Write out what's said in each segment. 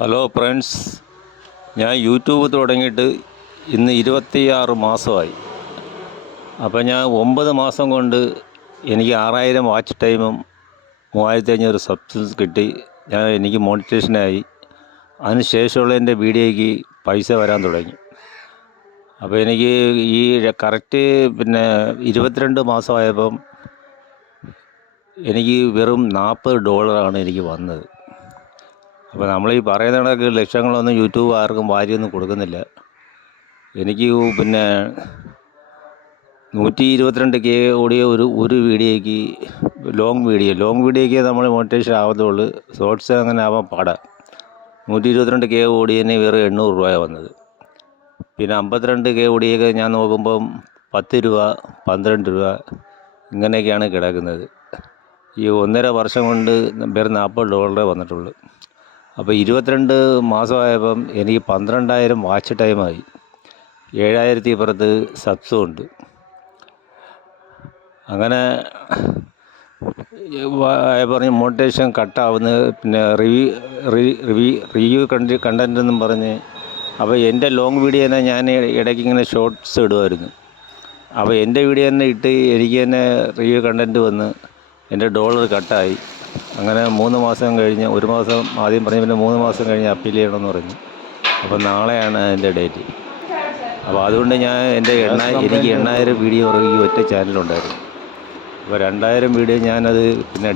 Hello friends, ഞാൻ YouTube തുടങ്ങിയിട്ട് ഇന്ന് 26 മാസമായി. അപ്പോൾ ഞാൻ 9 മാസം കൊണ്ട് എനിക്ക് 6000 വാച്ച് ടൈമും 3500 സബ്സ്ക്രിപ്ഷൻസ് കിട്ടി. എനിക്ക് മോണിറ്റേഷനായി. അതിന് ശേഷമുള്ള എൻ്റെ വീഡിയോയ്ക്ക് പൈസ വരാൻ തുടങ്ങി. അപ്പോൾ എനിക്ക് ഈ കറക്റ്റ് 22 മാസമായപ്പം എനിക്ക് വെറും $40 എനിക്ക് വന്നത്. അപ്പോൾ നമ്മൾ ഈ പറയുന്ന കണക്ക് ലക്ഷങ്ങളൊന്നും യൂട്യൂബ് ആർക്കും വാരിയൊന്നും കൊടുക്കുന്നില്ല. എനിക്ക് 122K ഓടിയ ഒരു വീഡിയോയ്ക്ക് ലോങ് വീഡിയോയ്ക്ക് നമ്മൾ മോണിറ്റേഷൻ ആവത്തുള്ളൂ. ഷോർട്സ് അങ്ങനെ ആവാൻ പാടാ. 122K ഓടിയതിന് വെറും $800 വന്നത്. 52K ഓടിയൊക്കെ ഞാൻ നോക്കുമ്പം $10, $12 ഇങ്ങനെയൊക്കെയാണ് കിടക്കുന്നത്. ഈ 1.5 വർഷം കൊണ്ട് വെറും $40 വന്നിട്ടുള്ളൂ. അപ്പോൾ 22 മാസമായപ്പം എനിക്ക് 12,000 വാച്ച് ടൈമായി. 7,000 പുറത്ത് സബ്സും ഉണ്ട്. അങ്ങനെ പറഞ്ഞ് മോണിറ്റേഷൻ കട്ടാവുന്ന റിവ്യൂ കണ്ടൻറ് എന്നും പറഞ്ഞ്. അപ്പോൾ എൻ്റെ ലോങ് വീഡിയോ തന്നെ ഞാൻ ഇടയ്ക്ക് ഇങ്ങനെ ഷോർട്സ് ഇടുമായിരുന്നു. അപ്പോൾ എൻ്റെ വീഡിയോ തന്നെ ഇട്ട് എനിക്ക് തന്നെ റിവ്യൂ കണ്ടൻറ് വന്ന് എൻ്റെ ഡോളർ കട്ടായി. അങ്ങനെ 3 മാസം കഴിഞ്ഞ്, 1 മാസം ആദ്യം പറഞ്ഞ് 3 മാസം കഴിഞ്ഞ് അപ്പീൽ ചെയ്യണമെന്ന് പറഞ്ഞു. അപ്പോൾ നാളെയാണ് എൻ്റെ ഡേറ്റ്. അപ്പോൾ അതുകൊണ്ട് എനിക്ക് 8,000 വീഡിയോ ഈ ഒറ്റ ചാനലുണ്ടായിരുന്നു. അപ്പോൾ 2,000 വീഡിയോ ഞാനത്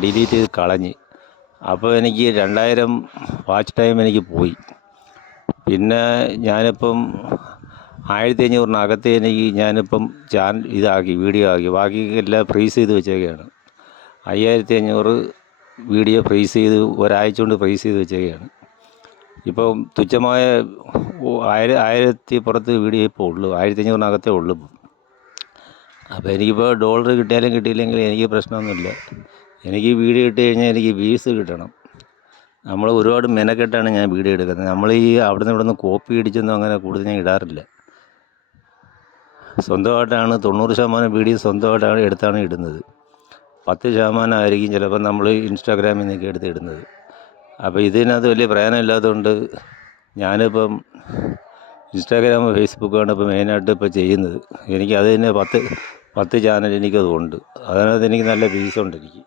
ഡിലീറ്റ് ചെയ്ത് കളഞ്ഞ്. അപ്പോൾ എനിക്ക് 2,000 വാച്ച് ടൈം എനിക്ക് പോയി. പിന്നെ ഞാനിപ്പം 1,500-നകത്ത് ഞാനിപ്പം വീഡിയോ ആക്കി. ബാക്കി എല്ലാം ഫ്രീസ് ചെയ്ത് വെച്ചേക്കുകയാണ്. 5,500 വീഡിയോ ഫ്രീസ് ചെയ്ത് ഒരാഴ്ച കൊണ്ട് ഫ്രീസ് ചെയ്ത് വെച്ചേക്കുകയാണ്. ഇപ്പം തുച്ഛമായ 1,000 പുറത്ത് വീഡിയോ ഇപ്പോൾ ഉള്ളൂ. 1,500-നകത്തേ ഉള്ളൂ. അപ്പോൾ എനിക്കിപ്പോൾ ഡോളർ കിട്ടിയാലും കിട്ടിയില്ലെങ്കിൽ എനിക്ക് പ്രശ്നമൊന്നുമില്ല. എനിക്ക് വീഡിയോ ഇട്ട് കഴിഞ്ഞാൽ എനിക്ക് വ്യൂസ് കിട്ടണം. നമ്മൾ ഒരുപാട് മെനക്കെട്ടാണ് ഞാൻ വീഡിയോ എടുക്കുന്നത്. നമ്മൾ അവിടെ നിന്ന് കോപ്പി അടിച്ചൊന്നും അങ്ങനെ കൂടുതൽ ഞാൻ ഇടാറില്ല. സ്വന്തമായിട്ടാണ് 90% വീഡിയോ സ്വന്തമായിട്ടാണ് എടുത്താണ് ഇടുന്നത്. 10% ആയിരിക്കും ചിലപ്പോൾ നമ്മൾ ഇൻസ്റ്റാഗ്രാമിൽ നിന്നൊക്കെ എടുത്ത് ഇടുന്നത്. അപ്പോൾ ഇതിനകത്ത് വലിയ പ്രയോജനമില്ലാത്തതുകൊണ്ട് ഞാനിപ്പം ഇൻസ്റ്റാഗ്രാം, ഫേസ്ബുക്കാണ് ഇപ്പോൾ മെയിനായിട്ട് ഇപ്പോൾ ചെയ്യുന്നത്. എനിക്കത് തന്നെ 10 ചാനൽ എനിക്കതുണ്ട്. അതിനകത്ത് എനിക്ക് നല്ല വ്യൂസുണ്ട് എനിക്ക്.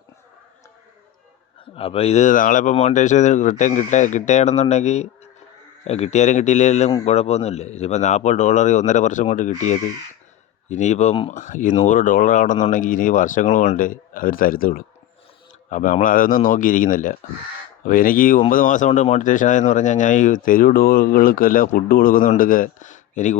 അപ്പോൾ ഇത് നാളെ ഇപ്പോൾ മോണിറ്റൈസേഷൻ റിട്ടേൺ കിട്ടുകയാണെന്നുണ്ടെങ്കിൽ കിട്ടിയാലും കിട്ടിയില്ലെങ്കിലും കുഴപ്പമൊന്നുമില്ല. ഇതിപ്പോൾ $40 1.5 വർഷം കൊണ്ട് കിട്ടിയത്. ഇനിയിപ്പം ഈ $100 ആണെന്നുണ്ടെങ്കിൽ ഇനി വർഷങ്ങൾ കൊണ്ട് അവർ തരത്തുള്ളൂ. അപ്പോൾ നമ്മൾ അതൊന്നും നോക്കിയിരിക്കുന്നില്ല. അപ്പോൾ എനിക്ക് 9 മാസം കൊണ്ട് മോണിറ്റൈസേഷൻ ആയെന്ന് പറഞ്ഞാൽ ഞാൻ ഈ തെരുവ് ഡോഗുകൾക്കെല്ലാം ഫുഡ് കൊടുക്കുന്നുണ്ട്. എനിക്ക്